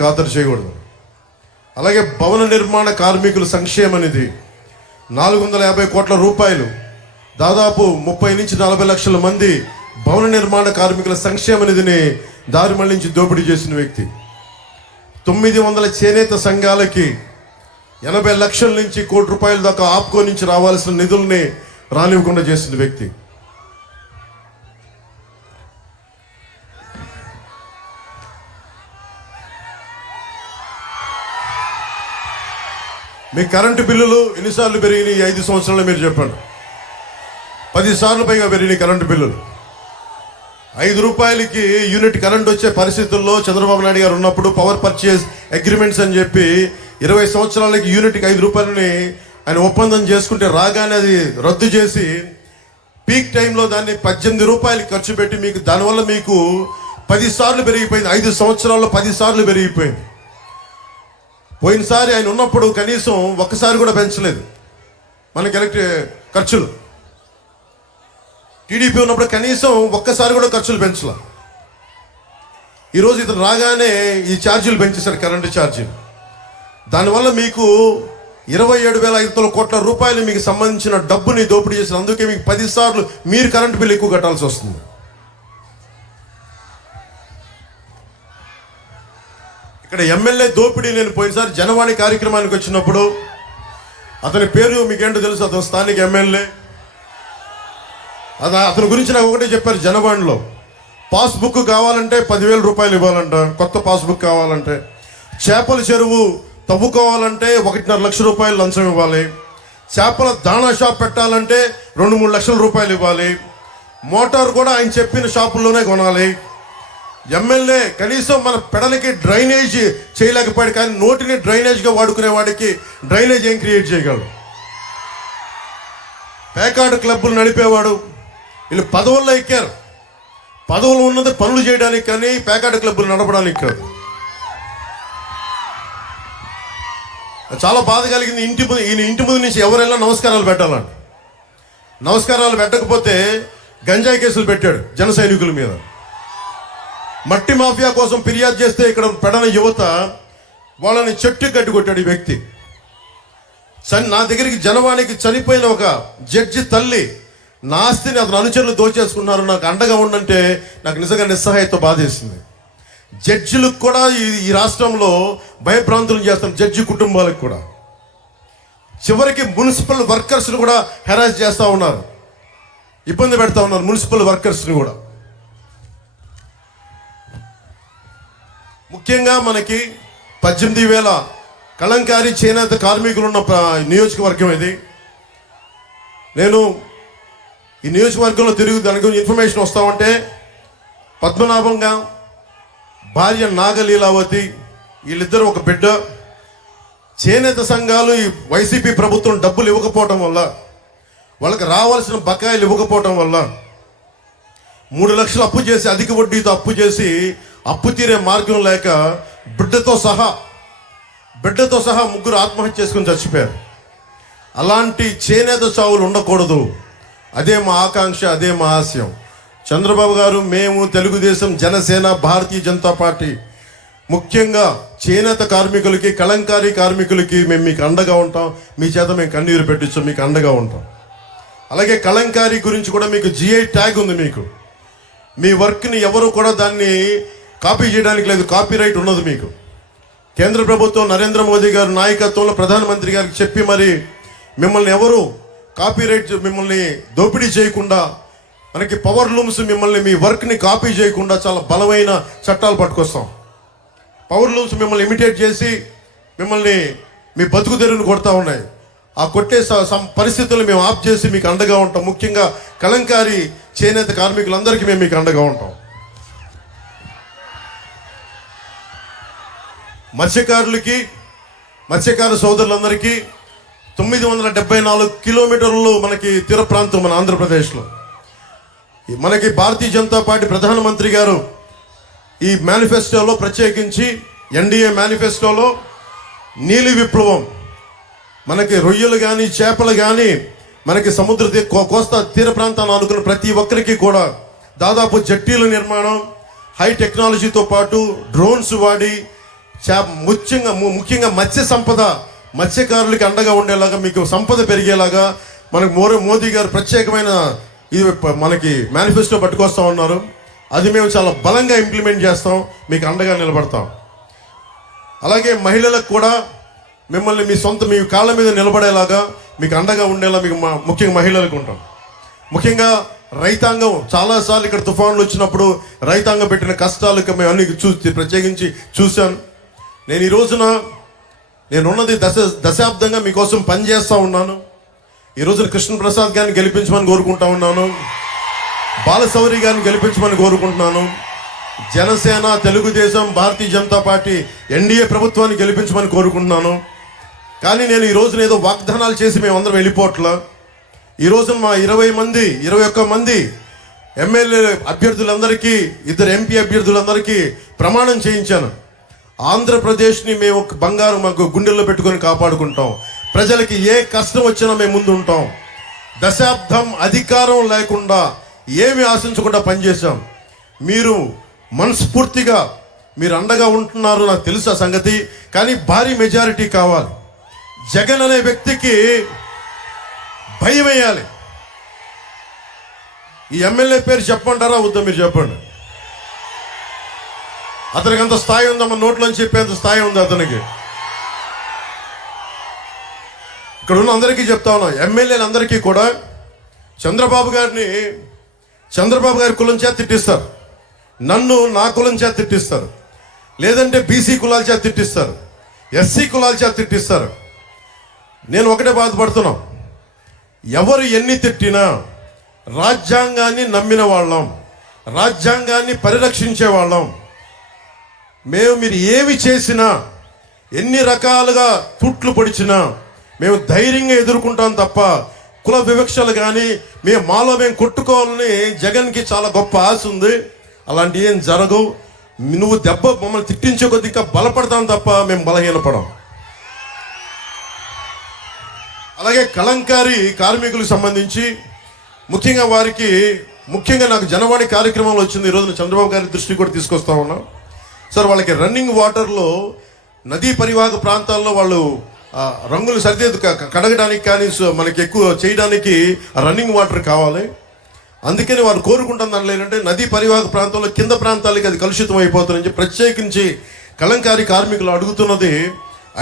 ఖాతరు చేయకూడదు. అలాగే భవన నిర్మాణ కార్మికుల సంక్షేమ నిధి 450 కోట్ల రూపాయలు, దాదాపు 30 నుంచి 40 లక్షల మంది భవన నిర్మాణ కార్మికుల సంక్షేమ నిధిని దారి మళ్లించి దోపిడీ చేసిన వ్యక్తి. 900 చేనేత సంఘాలకి 80 లక్షల నుంచి 1 కోటి రూపాయల దాకా ఆప్కో నుంచి రావాల్సిన నిధుల్ని రానివ్వకుండా చేసిన వ్యక్తి. మీ కరెంటు బిల్లులు ఎన్నిసార్లు పెరిగినాయి? 5 సంవత్సరాలు మీరు చెప్పండి. 10 సార్లు పైగా పెరిగినాయి కరెంటు బిల్లులు. 5 రూపాయలకి యూనిట్ కరెంట్ వచ్చే పరిస్థితుల్లో చంద్రబాబు నాయుడు గారు ఉన్నప్పుడు పవర్ పర్చేజ్ అగ్రిమెంట్స్ అని చెప్పి 20 సంవత్సరాలకి యూనిట్కి 5 రూపాయలని ఆయన ఒప్పందం చేసుకుంటే రాగానే అది రద్దు చేసి పీక్ టైంలో దాన్ని 18 రూపాయలకి ఖర్చు పెట్టి మీకు దానివల్ల మీకు 10 సార్లు పెరిగిపోయింది. 5 సంవత్సరాల్లో 10 సార్లు పెరిగిపోయింది. పోయినసారి ఆయన ఉన్నప్పుడు కనీసం ఒక్కసారి కూడా పెంచలేదు మనకి ఖర్చులు. టీడీపీ ఉన్నప్పుడు కనీసం ఒక్కసారి కూడా ఖర్చులు పెంచలే. ఈరోజు ఇతను రాగానే ఈ ఛార్జీలు పెంచేశారు, కరెంటు ఛార్జీలు. దానివల్ల మీకు 27,500 కోట్ల రూపాయలు మీకు సంబంధించిన డబ్బుని దోపిడీ చేశారు. అందుకే మీకు 10 సార్లు మీరు కరెంటు బిల్లు ఎక్కువ కట్టాల్సి వస్తుంది. ఇక్కడ ఎమ్మెల్యే దోపిడీ, నేను పోయినసారి జనవాణి కార్యక్రమానికి వచ్చినప్పుడు అతని పేరు మీకేంటో తెలుసు, అతను స్థానిక ఎమ్మెల్యే. అతని గురించి నాకు ఒకటే చెప్పారు జనవాణిలో. పాస్బుక్ కావాలంటే 10,000 రూపాయలు ఇవ్వాలంట, కొత్త పాస్బుక్ కావాలంటే. చేపల చెరువు తవ్వుకోవాలంటే 1.5 లక్ష రూపాయలు లంచం ఇవ్వాలి. చేపల దాణా షాప్ పెట్టాలంటే 2-3 లక్షల రూపాయలు ఇవ్వాలి. మోటార్ కూడా ఆయన చెప్పిన షాపుల్లోనే కొనాలి. ఎమ్మెల్యే కనీసం మన పెడలకి డ్రైనేజ్ చేయలేకపోయాడు, కానీ నోటిని డ్రైనేజ్గా వాడుకునే వాడికి డ్రైనేజ్ ఏం క్రియేట్ చేయగలడు? పేకాడు క్లబ్బులు నడిపేవాడు. వీళ్ళు పదవుల్లో ఎక్కారు. పదవులు ఉన్నది పనులు చేయడానికి, కానీ పేకాడు క్లబ్బులు నడపడానికి కాదు. చాలా బాధ కలిగింది. ఇంటి ముందు నుంచి ఎవరైనా నమస్కారాలు పెట్టాలంట. నమస్కారాలు పెట్టకపోతే గంజాయి కేసులు పెట్టాడు జన సైనికుల మీద. మట్టి మాఫియా కోసం ఫిర్యాదు చేస్తే ఇక్కడ పెడన యువత వాళ్ళని చెట్టు కట్టి కొట్టాడు ఈ వ్యక్తి. నా దగ్గరికి జనవాణికి చనిపోయిన ఒక జడ్జి తల్లి నా ఆస్తిని అతను అనుచరులు దోచేసుకున్నారు, నాకు అండగా ఉండంటే నాకు నిజంగా నిస్సహాయత బాధేసింది. జడ్జిలకు కూడా ఈ రాష్ట్రంలో భయభ్రాంతులు చేస్తున్నారు, జడ్జి కుటుంబాలకు కూడా. చివరికి మున్సిపల్ వర్కర్స్ని కూడా హెరాస్ చేస్తూ ఉన్నారు, ఇబ్బంది పెడతా ఉన్నారు మున్సిపల్ వర్కర్స్ని కూడా. ముఖ్యంగా మనకి 18,000 కలంకారీ చేనేత కార్మికులు ఉన్న నియోజకవర్గం ఇది. నేను ఈ నియోజకవర్గంలో తిరిగి దాని గురించి ఇన్ఫర్మేషన్ వస్తామంటే పద్మనాభంగా భార్య నాగలీలావతి, వీళ్ళిద్దరూ ఒక బిడ్డ. చేనేత సంఘాలు ఈ వైసీపీ ప్రభుత్వం డబ్బులు ఇవ్వకపోవటం వల్ల, వాళ్ళకి రావాల్సిన బకాయిలు ఇవ్వకపోవటం వల్ల 3 లక్షలు అప్పు చేసి, అధిక వడ్డీతో అప్పు చేసి, అప్పు తీరే మార్గం లేక బిడ్డతో సహా 3 ఆత్మహత్య చేసుకుని చచ్చిపోయారు. అలాంటి చేనేత చావులు ఉండకూడదు. అదే మా ఆకాంక్ష, అదే మా ఆశయం. చంద్రబాబు గారు, మేము తెలుగుదేశం, జనసేన, భారతీయ జనతా పార్టీ ముఖ్యంగా చేనేత కార్మికులకి, కలంకారీ కార్మికులకి మేము మీకు అండగా ఉంటాం. మీ చేత మేము కన్నీరు పెట్టించాం, మీకు అండగా ఉంటాం. అలాగే కలంకారీ గురించి కూడా మీకు GI ట్యాగ్ ఉంది. మీకు మీ వర్క్ని ఎవరు కూడా దాన్ని కాపీ చేయడానికి లేదు, కాపీరైట్ ఉన్నది మీకు. కేంద్ర ప్రభుత్వం నరేంద్ర మోదీ గారి నాయకత్వంలో ప్రధానమంత్రి గారికి చెప్పి మరి మిమ్మల్ని ఎవరు కాపీరైట్, మిమ్మల్ని దోపిడీ చేయకుండా, మనకి పవర్ లూమ్స్ మిమ్మల్ని మీ వర్క్ని కాపీ చేయకుండా చాలా బలమైన చట్టాలు పట్టుకొస్తాం. పవర్ లూమ్స్ మిమ్మల్ని ఇమిటేట్ చేసి మిమ్మల్ని మీ బతుకు తెరువును కొడతా ఉన్నాయి. ఆ కొట్టే పరిస్థితులను మేము ఆఫ్ చేసి మీకు అండగా ఉంటాం. ముఖ్యంగా కలంకారీ చేనేత కార్మికులందరికీ మేము మీకు అండగా ఉంటాం. మత్స్యకారులకి, మత్స్యకార సోదరులందరికీ 974 కిలోమీటర్లు మనకి తీర ప్రాంతం మన ఆంధ్రప్రదేశ్లో. మనకి భారతీయ జనతా పార్టీ ప్రధానమంత్రి గారు ఈ మేనిఫెస్టోలో, ప్రత్యేకించి NDA మేనిఫెస్టోలో నీలి విప్లవం, మనకి రొయ్యలు కానీ చేపలు కానీ మనకి సముద్ర కోస్తా తీర ప్రాంతాన్ని ఆనుకున్న ప్రతి ఒక్కరికి కూడా దాదాపు జట్టీల నిర్మాణం, హై టెక్నాలజీతో పాటు డ్రోన్స్ వాడి ముఖ్యంగా మత్స్య సంపద, మత్స్యకారులకి అండగా ఉండేలాగా, మీకు సంపద పెరిగేలాగా మనకు మోదీ గారు ప్రత్యేకమైన ఇది మనకి మేనిఫెస్టో పట్టుకొస్తా ఉన్నారు. అది మేము చాలా బలంగా ఇంప్లిమెంట్ చేస్తాం, మీకు అండగా నిలబడతాం. అలాగే మహిళలకు కూడా మిమ్మల్ని మీ కాళ్ళ మీద నిలబడేలాగా మీకు అండగా ఉండేలా మీకు ముఖ్యంగా మహిళలకు ఉంటాం. ముఖ్యంగా రైతాంగం, చాలాసార్లు ఇక్కడ తుఫాన్లు వచ్చినప్పుడు రైతాంగం పెట్టిన కష్టాలకు మేము అన్ని ప్రత్యేకించి చూశాను. నేను ఈ రోజున నేనున్నది దశాబ్దంగా మీకోసం పనిచేస్తూ ఉన్నాను. ఈ రోజున కృష్ణప్రసాద్ గారిని గెలిపించమని కోరుకుంటా ఉన్నాను, బాలశౌరి గారిని గెలిపించమని కోరుకుంటున్నాను, జనసేన, తెలుగుదేశం, భారతీయ జనతా పార్టీ ఎన్డీఏ ప్రభుత్వాన్ని గెలిపించమని కోరుకుంటున్నాను. కానీ నేను ఈ రోజున ఏదో వాగ్దానాలు చేసి మేమందరం వెళ్ళిపోవట్లా. ఈ రోజున మా 21 మంది ఎమ్మెల్యే అభ్యర్థులందరికీ, 2 ఎంపీ అభ్యర్థులందరికీ ప్రమాణం చేయించాను. ఆంధ్రప్రదేశ్ని మేము బంగారం మాకు గుండెల్లో పెట్టుకొని కాపాడుకుంటాం. ప్రజలకి ఏ కష్టం వచ్చినా మేము ముందు ఉంటాం. దశాబ్దం అధికారం లేకుండా ఏమి ఆశించకుండా పనిచేశాం. మీరు మనస్ఫూర్తిగా మీరు అండగా ఉంటున్నారు, నాకు తెలుసు ఆ సంగతి. కానీ భారీ మెజారిటీ కావాలి. జగన్ అనే వ్యక్తికి భయం వేయాలి. ఈ ఎమ్మెల్యే పేరు చెప్పంటారా వద్దా మీరు చెప్పండి. అతనికి అంత స్థాయి ఉందా? మన నోట్లోంచి చెప్పేంత స్థాయి ఉంది అతనికి. ఇక్కడ ఉన్న అందరికీ చెప్తా ఉన్నాం, ఎమ్మెల్యేలందరికీ కూడా చంద్రబాబు గారి కులం చేత తిట్టిస్తారు, నన్ను నా కులం చేత తిట్టిస్తారు, లేదంటే బీసీ కులాల చేత తిట్టిస్తారు, ఎస్సీ కులాల చేత తిట్టిస్తారు. నేను ఒకటే బాధపడుతున్నాం, ఎవరు ఎన్ని తిట్టినా రాజ్యాంగాన్ని నమ్మిన వాళ్ళం, రాజ్యాంగాన్ని పరిరక్షించే వాళ్ళం. మీరు ఏమి చేసినా, ఎన్ని రకాలుగా తుట్లు పొడిచినా మేము ధైర్యంగా ఎదుర్కొంటాం తప్ప కుల వివక్షలు కానీ మాలో మేము కొట్టుకోవాలని జగన్కి చాలా గొప్ప ఆశ ఉంది. అలాంటి ఏం జరగవు. నువ్వు మమ్మల్ని తిట్టించే కొద్ది ఇంకా బలపడతాం తప్ప మేము బలహీనపడం. అలాగే కలంకారీ కార్మికులకు సంబంధించి ముఖ్యంగా నాకు జనవాణి కార్యక్రమంలో వచ్చింది. ఈరోజు చంద్రబాబు గారి దృష్టికి కూడా తీసుకొస్తా ఉన్నాం. సార్, వాళ్ళకి రన్నింగ్ వాటర్లో నదీ పరివాహక ప్రాంతాల్లో వాళ్ళు రంగులు సరిదిద్దు కడగడానికి కానీ మనకి ఎక్కువ చేయడానికి రన్నింగ్ వాటర్ కావాలి. అందుకని వారు కోరుకుంటున్నారు ఏంటంటే నదీ పరివాహక ప్రాంతంలో కింద ప్రాంతాలకి అది కలుషితం అయిపోతుందని చెప్పి ప్రత్యేకించి కలంకారీ కార్మికులు అడుగుతున్నది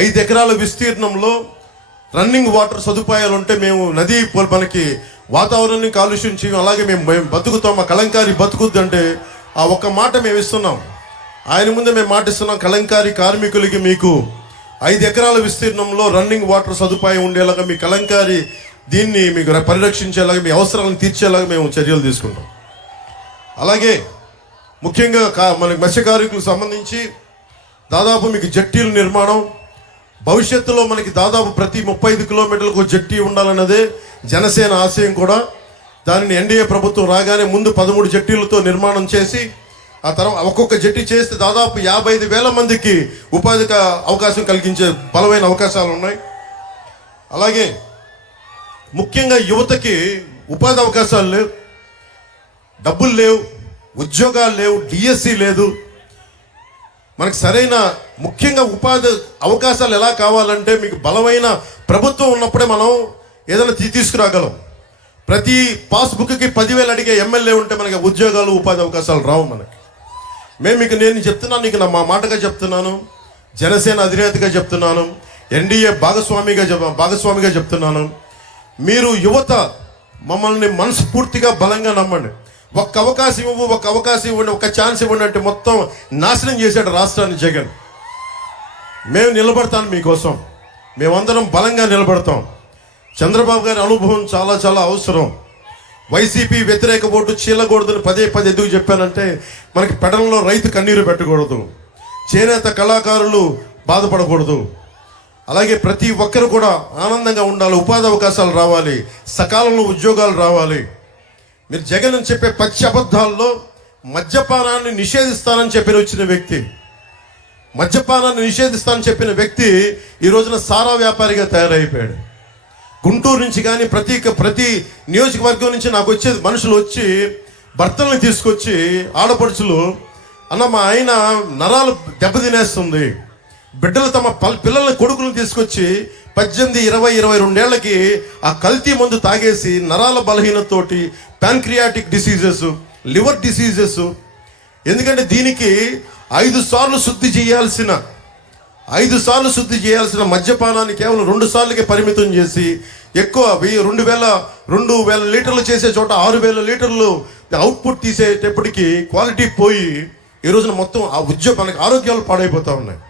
5 ఎకరాల విస్తీర్ణంలో రన్నింగ్ వాటర్ సదుపాయాలు ఉంటే మేము నదీ మనకి వాతావరణాన్ని కాలుష్యం చేయం, అలాగే మేము బతుకుతాం, మా కలంకారీ బతుకుద్దంటే ఆ ఒక్క మాట మేము ఇస్తున్నాం. ఆయన ముందే మేము మాటిస్తున్నాం, కలంకారీ కార్మికులకి మీకు 5 ఎకరాల విస్తీర్ణంలో రన్నింగ్ వాటర్ సదుపాయం ఉండేలాగా మీ కలంకారీ దీన్ని మీకు పరిరక్షించేలాగా, మీ అవసరాలను తీర్చేలాగా మేము చర్యలు తీసుకుంటాం. అలాగే ముఖ్యంగా మనకి మత్స్యకారులకు సంబంధించి దాదాపు మీకు జట్టీల నిర్మాణం, భవిష్యత్తులో మనకి దాదాపు ప్రతి 35 కిలోమీటర్లకు జట్టి ఉండాలన్నదే జనసేన ఆశయం కూడా. దానిని ఎన్డీఏ ప్రభుత్వం రాగానే ముందు 13 జట్టీలతో నిర్మాణం చేసి ఆ తర్వాత ఒక్కొక్క జట్టి చేస్తే దాదాపు 55,000 మందికి ఉపాధి అవకాశం కలిగించే బలమైన అవకాశాలు ఉన్నాయి. అలాగే ముఖ్యంగా యువతకి ఉపాధి అవకాశాలు లేవు, డబ్బులు లేవు, ఉద్యోగాలు లేవు, డిఎస్సి లేదు. మనకు సరైన ముఖ్యంగా ఉపాధి అవకాశాలు ఎలా కావాలంటే మీకు బలమైన ప్రభుత్వం ఉన్నప్పుడే మనం ఏదైనా తీసుకురాగలం. ప్రతి పాస్బుక్కి 10,000 అడిగే ఎమ్మెల్యే ఉంటే మనకి ఉద్యోగాలు, ఉపాధి అవకాశాలు రావు మనకి. నేను చెప్తున్నాను, నీకు మా మాటగా చెప్తున్నాను, జనసేన అధినేతగా చెప్తున్నాను, ఎన్డీఏ భాగస్వామిగా చెప్తున్నాను. మీరు యువత మమ్మల్ని మనస్ఫూర్తిగా బలంగా నమ్మండి. ఒక్క అవకాశం ఇవ్వండి, ఒక ఛాన్స్ ఇవ్వండి అంటే మొత్తం నాశనం చేశాడు రాష్ట్రాన్ని జగన్. మేము నిలబడతాను మీకోసం, మేమందరం బలంగా నిలబడతాం. చంద్రబాబు గారి అనుభవం చాలా చాలా అవసరం. వైసీపీ వ్యతిరేక ఓటు చీలకూడదని పదే ఎందుకు చెప్పానంటే, మనకి పెడలలో రైతు కన్నీరు పెట్టకూడదు, చేనేత కళాకారులు బాధపడకూడదు. అలాగే ప్రతి ఒక్కరు కూడా ఆనందంగా ఉండాలి, ఉపాధి అవకాశాలు రావాలి, సకాలంలో ఉద్యోగాలు రావాలి. మీరు జగన్ అని చెప్పే పచ్చి అబద్ధాల్లో మద్యపానాన్ని నిషేధిస్తానని చెప్పిన వ్యక్తి ఈ రోజున సారా వ్యాపారిగా తయారైపోయాడు. గుంటూరు నుంచి కానీ ప్రతి నియోజకవర్గం నుంచి నాకు వచ్చేది మనుషులు వచ్చి భర్తల్ని తీసుకొచ్చి ఆడపడుచులు, అన్న మా ఆయన నరాలు దెబ్బతినేస్తుంది, బిడ్డలు తమ పిల్లల కొడుకులను తీసుకొచ్చి 18, 20, 22 ఆ కల్తీ మందు తాగేసి నరాల బలహీనతతోటి ప్యాన్క్రియాటిక్ డిసీజెస్, లివర్ డిసీజెస్. ఎందుకంటే దీనికి 5 సార్లు శుద్ధి చేయాల్సిన మద్యపానాన్ని కేవలం 2 సార్లకే పరిమితం చేసి ఎక్కువ 2,000 లీటర్లు చేసే చోట 6,000 లీటర్లు అవుట్పుట్ తీసేటప్పటికి క్వాలిటీ పోయి ఈ రోజున మొత్తం ఆ మనకి ఆరోగ్యాలు పాడైపోతూ ఉన్నాయి.